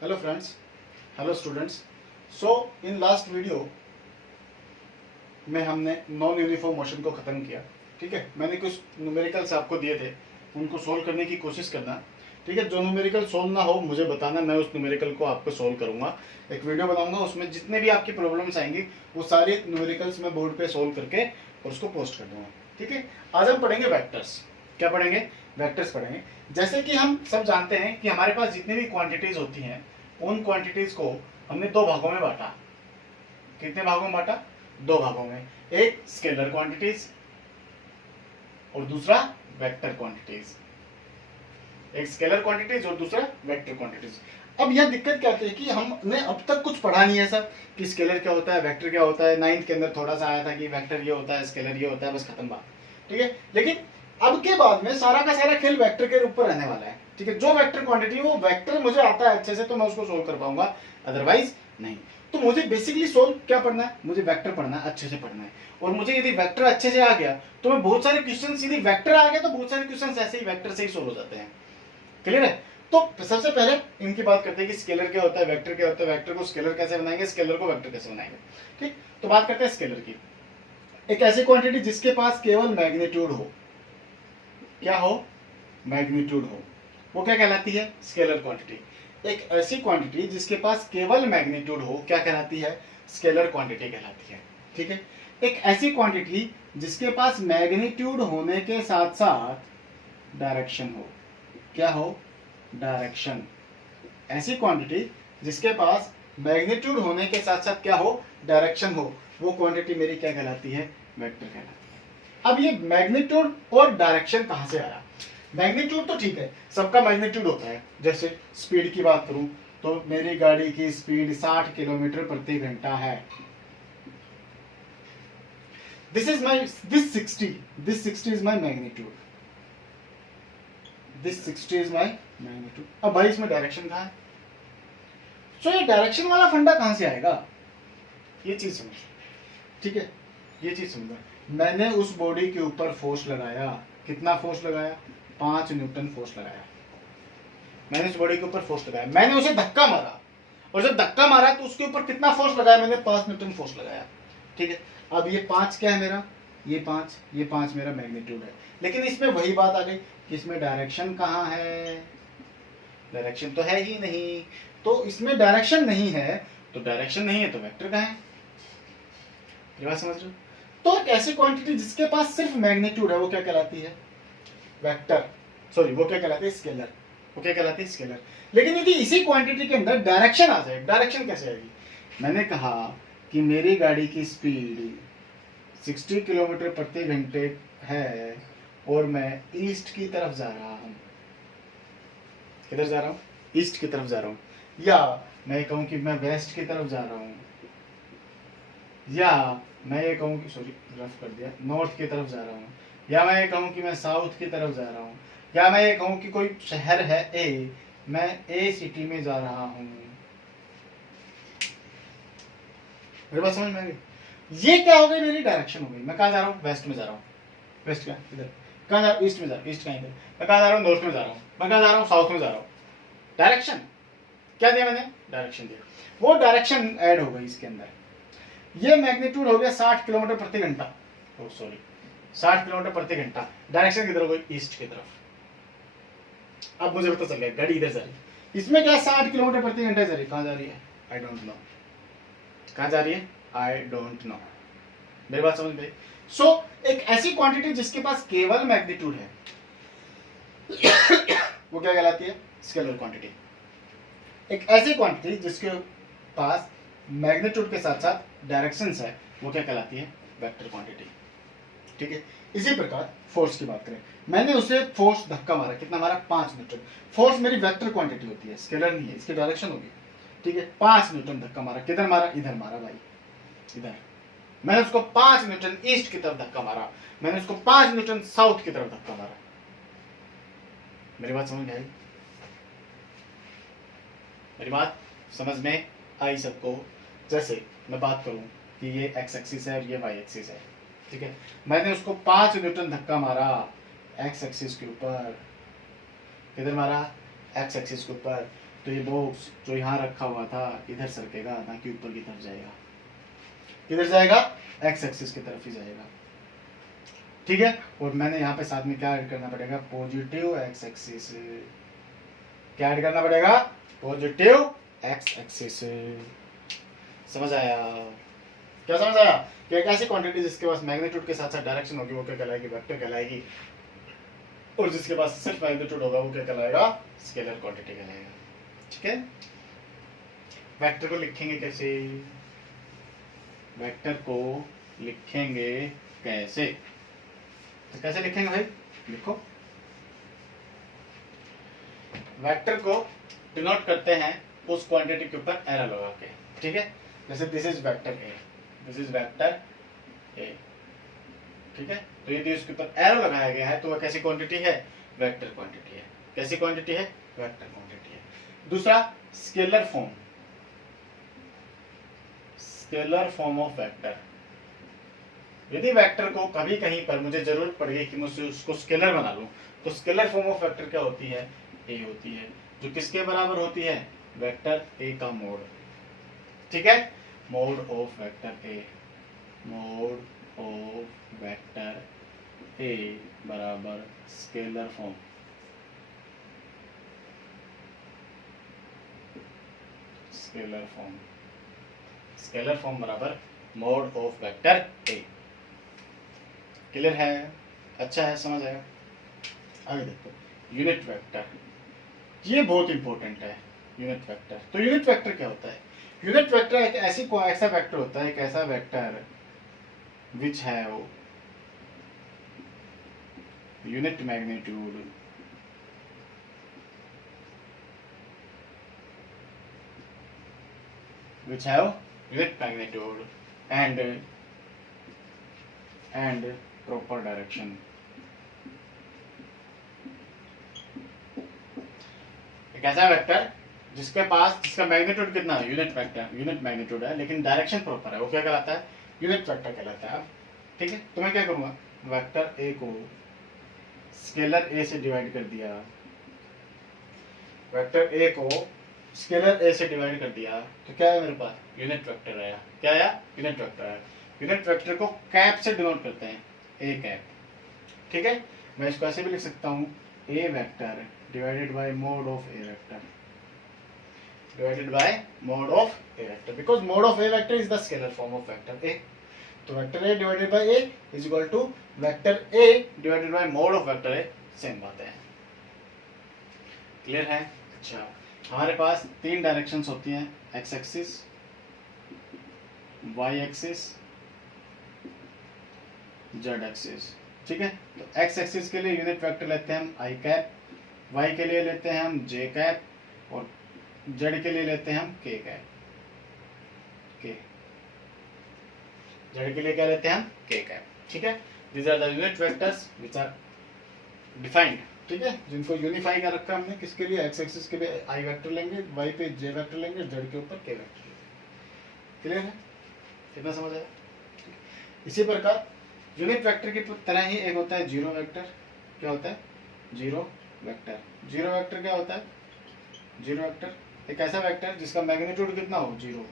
Hello friends, hello students. So in last video में हमने non uniform motion को ख़त्म किया. ठीक है, मैंने कुछ न्यूमेरिकल्स आपको दिए थे, उनको सोल्व करने की कोशिश करना. ठीक है, जो न्यूमेरिकल सोल्व ना हो मुझे बताना, मैं उस न्यूमेरिकल को आपको सोल्व करूंगा. एक वीडियो बनाऊंगा, उसमें जितने भी आपकी प्रॉब्लम्स आएंगी वो सारी न्यूमेरिकल्स मैं बोर्ड पे सोल्व करके और उसको पोस्ट कर दूंगा. ठीक है, आज हम पढ़ेंगे वेक्टर्स. क्या पढ़ेंगे? वेक्टर्स पढ़ेंगे. जैसे कि हम सब जानते हैं कि हमारे पास जितनी भी क्वांटिटीज होती हैं उन क्वांटिटीज को हमने दो भागों में बांटा. कितने भागों में बांटा? दो भागों में. एक स्केलर क्वांटिटीज और दूसरा वेक्टर क्वांटिटीज. एक स्केलर क्वांटिटीज और दूसरा वेक्टर क्वांटिटीज. अब यह दिक्कत क्या आती है कि हमने अब तक कुछ पढ़ा नहीं है सर कि स्केलर क्या होता है, वेक्टर क्या होता है. 9th के अंदर थोड़ा सा आया था कि वेक्टर ये होता है, स्केलर ये होता है, बस खत्म बात. ठीक है, लेकिन अब के बाद में सारा का सारा खेल वेक्टर के ऊपर रहने वाला है. ठीक है, जो वेक्टर क्वांटिटी वो वेक्टर मुझे आता है अच्छे से तो मैं उसको सोल्व कर पाऊंगा, अदरवाइज नहीं. तो मुझे बेसिकली सोल्व क्या पढ़ना है? मुझे वेक्टर पढ़ना है, अच्छे से पढ़ना है. और मुझे यदि वेक्टर अच्छे से आ गया तो मैं बहुत सारे क्वेश्चन, यदि वेक्टर आ गया तो बहुत सारे क्वेश्चन ऐसे ही वेक्टर से ही सोल्व हो जाते हैं. क्लियर है? तो सबसे पहले इनकी बात करते हैं कि स्केलर क्या होता है, वेक्टर क्या होता है, वेक्टर को स्केलर कैसे बनाएंगे, स्केलर को वेक्टर कैसे बनाएंगे. ठीक, तो बात करते हैं स्केलर की. एक ऐसी क्वांटिटी जिसके पास केवल मैग्नीट्यूड हो. क्या हो? मैग्नीट्यूड हो. वो क्या कहलाती है? Scalar quantity. एक ऐसी क्वांटिटी जिसके पास केवल मैग्नीट्यूड हो क्या कहलाती है? स्केलर क्वांटिटी कहलाती है. ठीक है, एक ऐसी क्वांटिटी जिसके पास मैग्नीट्यूड होने के साथ साथ डायरेक्शन हो. क्या हो? डायरेक्शन. ऐसी क्वांटिटी जिसके पास मैग्नीट्यूड होने के साथ साथ क्या हो? डायरेक्शन हो. वो क्वांटिटी मेरी क्या कहलाती है? वेक्टर कहलाती है. अब ये मैग्नीट्यूड और डायरेक्शन कहां से आया? मैग्नीट्यूड तो ठीक है, सबका मैग्नीट्यूड होता है. जैसे स्पीड की बात करूं तो मेरी गाड़ी की स्पीड 60 किलोमीटर प्रति घंटा है. This 60 is my magnitude. This 60 is my magnitude. अब भाई इसमें डायरेक्शन कहाँ है? सो ये डायरेक्शन वाला फंडा कहां से आएगा? ये चीज समझ. ठीक है, ये चीज समझो. मैंने उस बॉडी के ऊपर फोर्स लगाया. कितना फोर्स लगाया? 5 न्यूटन फोर्स लगाया. मैंने उस बॉडी के ऊपर फोर्स लगाया, मैंने उसे धक्का मारा, और जब धक्का मारा तो उसके ऊपर कितना फोर्स लगाया? मैंने 5 न्यूटन फोर्स लगाया. ठीक है, अब ये 5 क्या है मेरा? ये 5 मेरा मैग्नीट्यूड है. लेकिन इसमें वही बात आ गई कि इसमें डायरेक्शन कहाँ है? डायरेक्शन तो है ही नहीं. तो इसमें डायरेक्शन नहीं है, तो डायरेक्शन नहीं है तो वेक्टर कहाँ है? ये बात समझ रहे हो? तो एक ऐसी क्वांटिटी जिसके पास सिर्फ मैग्नीट्यूड है वो क्या कहलाती है? वेक्टर. सॉरी, वो क्या कहलाती है? स्केलर. वो क्या कहलाती है? स्केलर. लेकिन यदि इसी क्वांटिटी के अंदर डायरेक्शन आ जाए, डायरेक्शन कैसे आएगी? मैंने कहा कि मेरी गाड़ी की स्पीड 60 किलोमीटर प्रति घंटे है और मैं ईस्ट की तरफ जा रहा हूं. किधर जा रहा हूं? ईस्ट की तरफ जा रहा हूं. या मैं कहूं कि मैं वेस्ट की तरफ जा रहा हूं, या मैं ये कहूं कि, सॉरी रफ कर दिया, नॉर्थ की तरफ जा रहा हूं, या मैं ये कहूं कि मैं साउथ की तरफ जा रहा हूं, या मैं ये कहूं कि कोई शहर है ए, मैं ए सिटी में जा रहा हूं. मेरे बात समझ में आ गई? ये क्या हो गई? मेरी डायरेक्शन हो गई. मैं कहाँ जा रहा हूँ? वेस्ट में जा रहा हूँ. वेस्ट क्या? इधर. कहाँ जा रहा हूँ? ईस्ट में जा रहा हूँ. ईस्ट कहाँ? इधर. मैं कहाँ जा रहा हूँ? नॉर्थ में जा रहा हूँ. मैं कहाँ जा रहा हूँ? साउथ में जा रहा हूँ. डायरेक्शन क्या दिया मैंने? डायरेक्शन दिया. वो डायरेक्शन ऐड हो गई इसके अंदर. ये मैग्नीट्यूड हो गया 60 किलोमीटर प्रति घंटा. ओ सॉरी, 60 किलोमीटर प्रति घंटा. डायरेक्शन किधर हो गई? ईस्ट की तरफ. अब मुझे पता चल गया गाड़ी इधर जा रही है. इसमें क्या 60 किलोमीटर प्रति घंटा जा रही है? कहाँ जा रही है? I don't know. कहाँ जा रही है? I don't know. मेरी बात समझ में? सो एक ऐसी क्वांटिटी जिसके पास केवल मैग्नीट्यूड है वो क्या कहलाती है? Scalar quantity. एक ऐसी क्वांटिटी जिसके पास मैग्नीट्यूड के साथ साथ डायरेक्शंस है वो क्या कहलाती है? Vector quantity. ठीक है, इसी प्रकार फोर्स की बात करें. मैंने उसे फोर्स धक्का मारा. कितना मारा? 5 न्यूटन. फोर्स मेरी वेक्टर क्वांटिटी होती है, स्केलर नहीं है, इसकी डायरेक्शन होगी. ठीक है, 5 न्यूटन धक्का मारा. किधर मारा? इधर मारा भाई, इधर. मैंने उसको 5 न्यूटन ईस्ट की तरफ धक्का मारा. मैंने उसको 5 न्यूटन साउथ की तरफ धक्का मारा. मेरी बात समझ में आई? मेरी बात समझ में आई सबको? जैसे मैं बात करूं कि ये एक्स एक्सिस है और ये वाई एक्सिस है. ठीक है, मैंने उसको 5 न्यूटन धक्का मारा एक्स एक्सिस के ऊपर. किधर मारा? एक्स एक्सिस के ऊपर. तो ये बॉक्स जो यहाँ रखा हुआ था इधर सरकेगा, ना कि ऊपर की तरफ जाएगा। किधर जाएगा? एक्स एक्सिस की तरफ ही जाएगा। ठीक है, और मैंने यहाँ पे साथ में क्या ऐड करना पड़ेगा? Positive x axis. क्या ऐड करना पड़ेगा? Positive x axis. समझ आया? क्या समझ आया? कि एक ऐसी क्वांटिटी जिसके पास मैग्नीट्यूड के साथ साथ डायरेक्शन होगी वो क्या कहलाएगी? वेक्टर कहलाएगी। और जिसके पास सिर्फ मैग्नीट्यूड होगा वो क्या कहलाएगा? स्केलर क्वांटिटी कहलाएगा। ठीक है, वेक्टर को लिखेंगे कैसे? वेक्टर को लिखेंगे कैसे? तो कैसे लिखेंगे भाई? लिखो, वेक्टर को डिनोट करते हैं उस क्वांटिटी के ऊपर एरो लगा के। ठीक है, जैसे this is vector A, this is vector ए। ठीक है, तो यदि उसके ऊपर एरो लगाया गया है तो वह कैसी क्वांटिटी है? वेक्टर क्वांटिटी है। कैसी क्वांटिटी है? वेक्टर क्वांटिटी है। दूसरा, scalar form, scalar form of vector. यदि वेक्टर को कभी कहीं पर मुझे जरूरत पड़ गई कि मुझे उसको स्केलर बना लूं, तो स्केलर फॉर्म ऑफ वेक्टर क्या होती है? ए होती है, जो किसके बराबर होती है? वेक्टर ए का मोड। ठीक है, mod of vector A, mod of vector A बराबर scalar form, scalar form, scalar form बराबर mod of vector A. Clear है? अच्छा है, समझ आया? आगे देखो, यूनिट वेक्टर, ये बहुत इंपॉर्टेंट है। यूनिट वेक्टर, तो यूनिट वेक्टर क्या होता है? यूनिट वेक्टर एक ऐसा वेक्टर होता है, एक ऐसा vector which have unit magnitude which have unit magnitude and proper direction। एक ऐसा वेक्टर जिसका मैग्नीट्यूड कितना है? यूनिट वेक्टर, यूनिट मैग्नीट्यूड है, लेकिन डायरेक्शन प्रॉपर है, वो क्या कहलाता है? यूनिट वेक्टर कहलाता है। ठीक है, तो मैं क्या करूंगा? वेक्टर ए को स्केलर ए से डिवाइड कर दिया, वेक्टर ए को स्केलर ए से डिवाइड कर दिया, तो क्या है मेरे पास? यूनिट वेक्टर आया। क्या आया? यूनिट वेक्टर आया। यूनिट वेक्टर को कैप से डिनोट करते हैं, ए कैप। ठीक है, मैं इसको ऐसे भी लिख सकता हूँ, A vector divided by mod of A vector, divided by mod of A vector, because mod of A vector is the scalar form of vector A. तो vector A divided by A is equal to vector A divided by mod of vector A, same बात है। Clear है? अच्छा, हमारे पास तीन directions होती हैं, X axis, Y axis, Z axis. ठीक है, तो एक्स एक्सिस के लिए यूनिट वेक्टर लेते हैं हम आई कैप, वाई के लिए लेते हैं हम जे कैप, और जेड के लिए लेते हैं हम के कैप। के जेड के लिए क्या लेते हैं हम? के कैप। ठीक है, these are the unit vectors which are defined. ठीक है, जिनको यूनिफाई कर रखा है हमने, किसके लिए? एक्स एक्सिस के लिए आई वेक्टर लेंगे, वाई पे जे वेक्टर लेंगे, जेड के ऊपर के वेक्टर लेंगे। क्लियर है? कितना समझ आया? इसी प्रकार यूनिट वेक्टर की तरह ही एक होता है जीरो वेक्टर। क्या होता है? Zero vector. जीरो वेक्टर क्या होता है? जीरो वेक्टर एक ऐसा वेक्टर जिसका मैग्नीट्यूड कितना हो? जीरो।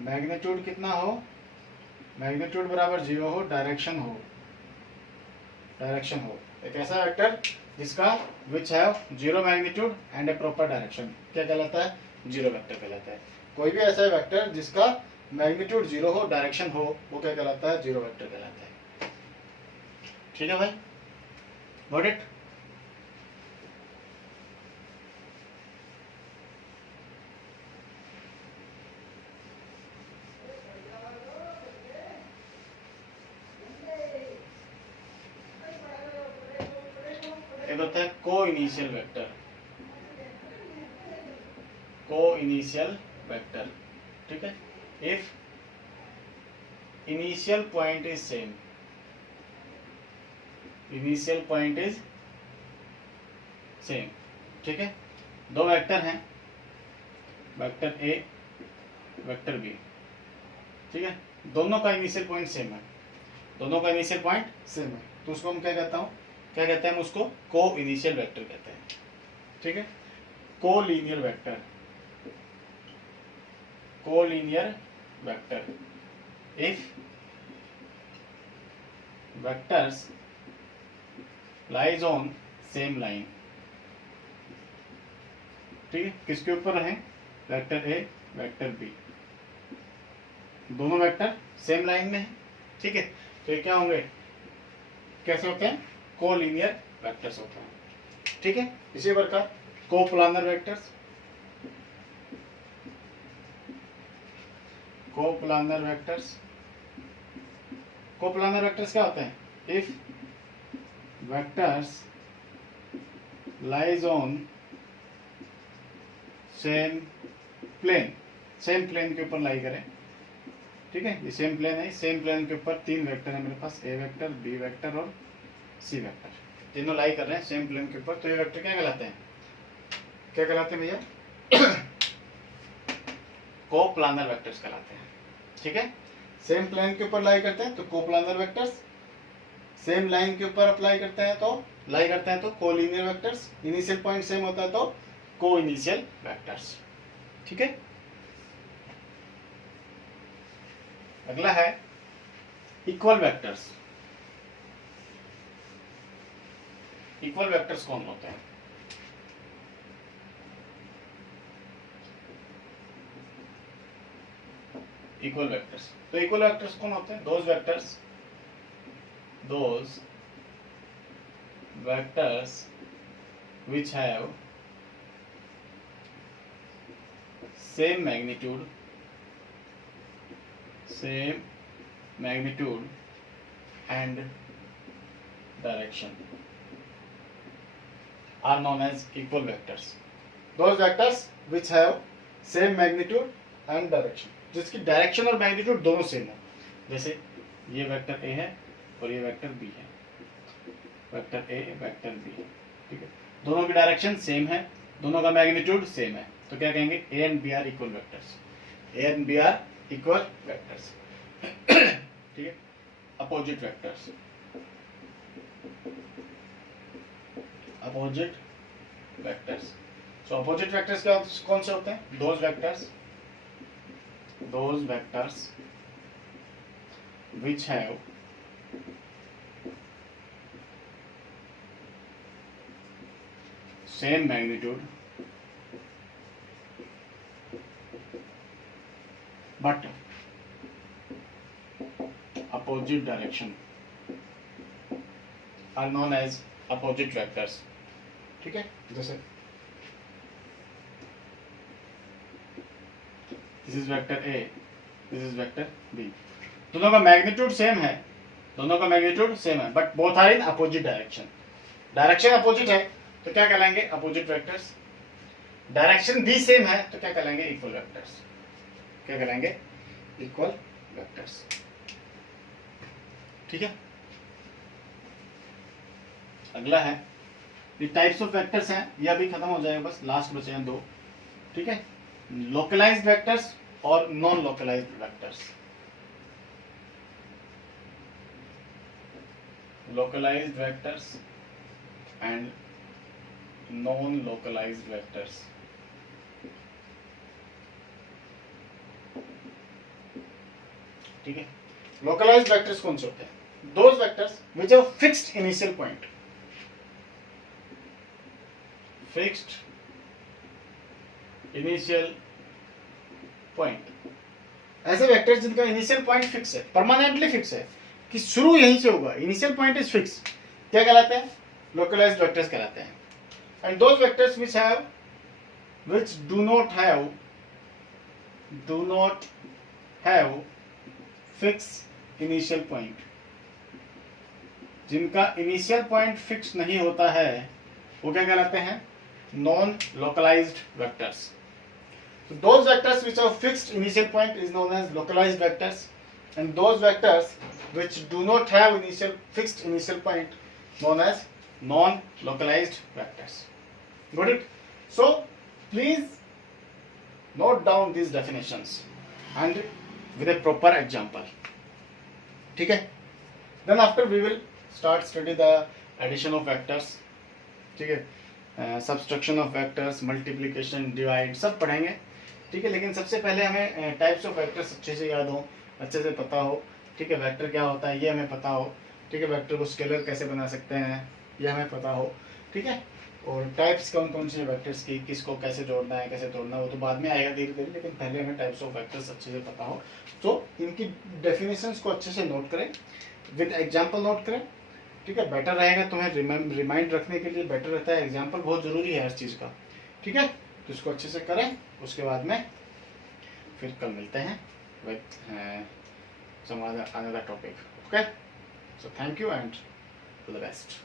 मैग्नीट्यूड कितना हो? मैग्नीट्यूड बराबर जीरो हो, डायरेक्शन हो, डायरेक्शन हो। एक ऐसा वेक्टर जिसका which have zero magnitude and A proper direction, क्या कहलाता है? जीरो वेक्टर कहलाता है। कोई भी ऐसा वेक्टर जिसका मैग्नीट्यूड जीरो हो, डायरेक्शन हो, वो क्या कहलाता है? जीरो वेक्टर कहलाता है। ठीक है भाई, गॉट इट? एक होता है को इनिशियल वेक्टर, को इनिशियल वेक्टर। ठीक है, if initial point is same, initial point is same. ठीक है, दो वेक्टर हैं, वेक्टर ए, वेक्टर बी। ठीक है, दोनों का इनिशियल पॉइंट सेम है, दोनों का इनिशियल पॉइंट सेम है, तो उसको हम क्या कहता हूँ? क्या कहते हैं हम उसको? को इनिशियल वेक्टर कहते हैं। ठीक है, collinear vector, collinear vector if vectors lies on same line. ठीक है, किसके ऊपर रहे? वेक्टर ए, वेक्टर बी, दोनों वेक्टर सेम लाइन में है। ठीक है, तो ये क्या होंगे, कैसे होते हैं? कोलिनियर वेक्टर्स होते हैं। ठीक है, इसी प्रकार coplanar vectors, coplanar vectors, coplanar vectors क्या होते हैं? If vectors lies on same plane, same plane के ऊपर लाई करें। ठीक है, ये सेम प्लेन है, सेम प्लेन के ऊपर तीन वेक्टर है मेरे पास, ए वेक्टर, बी वेक्टर और सी वेक्टर, तीनों लाई कर रहे हैं सेम प्लेन के ऊपर। तो ये वेक्टर क्या कहलाते हैं? क्या कहलाते हैं भैया? कोप्लानर वेक्टर्स कहलाते हैं। ठीक है, सेम प्लेन के ऊपर लाई करते हैं तो कोप्लानर वेक्टर्स, सेम लाइन के ऊपर अप्लाई करते हैं तो लाई करते हैं तो collinear vectors, initial point same होता है तो को इनिशियल वेक्टर्स। ठीक है, अगला है इक्वल वेक्टर्स। इक्वल वेक्टर्स कौन होते हैं? इक्वल वेक्टर्स, तो इक्वल वेक्टर्स कौन होते हैं? Those vectors which have same magnitude and direction are known as equal vectors. Those vectors which have same magnitude and direction, जिसकी डायरेक्शन और मैग्नीट्यूड दोनों सेम हो। जैसे ये वेक्टर ए है और ये वेक्टर बी है, वेक्टर ए वेक्टर बी है। ठीक है, दोनों की डायरेक्शन सेम है, दोनों का मैग्नीट्यूड सेम है, तो क्या कहेंगे? A and B are equal vectors, A and B are equal vectors. ठीक है, opposite vectors, opposite vectors, so opposite vectors क्या कौन से होते हैं? Those vectors which have same magnitude but opposite direction are known as opposite vectors. ठीक है, जैसे this is vector A, this is vector B, दोनों का मैग्नीट्यूड सेम है, दोनों का मैग्नीट्यूड सेम है, but both are in opposite direction. Direction opposite है तो क्या कहलाएंगे? Opposite vectors. डायरेक्शन भी सेम है तो क्या कहलाएंगे? Equal vectors. क्या कहलाएंगे? Equal vectors. ठीक है, अगला है ये टाइप्स ऑफ वेक्टर्स हैं, ये अभी खत्म हो जाएगा, बस लास्ट बचे हैं दो। ठीक है, लोकलाइज्ड वेक्टर्स और non localised vectors. localized vectors and non-localized vectors. ठीक है, localized vectors कौन से होते हैं? Those vectors which have fixed initial point, fixed initial point, ऐसे वेक्टर्स जिनका इनिशियल पॉइंट फिक्स है, परमानेंटली फिक्स है कि शुरू यहीं से होगा, इनिशियल पॉइंट इज फिक्स, क्या कहलाते हैं? लोकलाइज्ड वेक्टर्स कहलाते हैं। And those vectors which do not have fixed initial point, जिनका इनिशियल पॉइंट फिक्स नहीं होता है वो क्या कहलाते हैं? Non localised vectors. So those vectors which have fixed initial point is known as localized vectors, and those vectors which do not have fixed initial point known as non-localized vectors. Got it? So please note down these definitions and with a proper example. ठीक है? Then after we will start study the addition of vectors. ठीक है? Subtraction of vectors, multiplication, divide सब पढ़ेंगे, ठीक है। लेकिन सबसे पहले हमें टाइप्स ऑफ वेक्टर्स अच्छे से याद हो, अच्छे से पता हो, ठीक है। वेक्टर क्या होता है ये हमें पता हो, ठीक है। वेक्टर को स्केलर कैसे बना सकते हैं ये हमें पता हो, ठीक है। और टाइप्स कौन कौन से वेक्टर्स की, किसको कैसे जोड़ना है कैसे तोड़ना है वो तो बाद में आएगा धीरे धीरे, लेकिन पहले हमें टाइप्स ऑफ वेक्टर्स अच्छे से पता हो। तो इनकी डेफिनेशंस को अच्छे से नोट करें, विद एग्जाम्पल नोट करें, ठीक है। बेटर रहेगा तुम्हें रिमाइंड रखने के लिए बेटर रहता है, एग्जाम्पल बहुत ज़रूरी है हर चीज़ का, ठीक है। तो इसको अच्छे से करें, उसके बाद में फिर कल मिलते हैं with some other topic, okay. So thank you and all the best.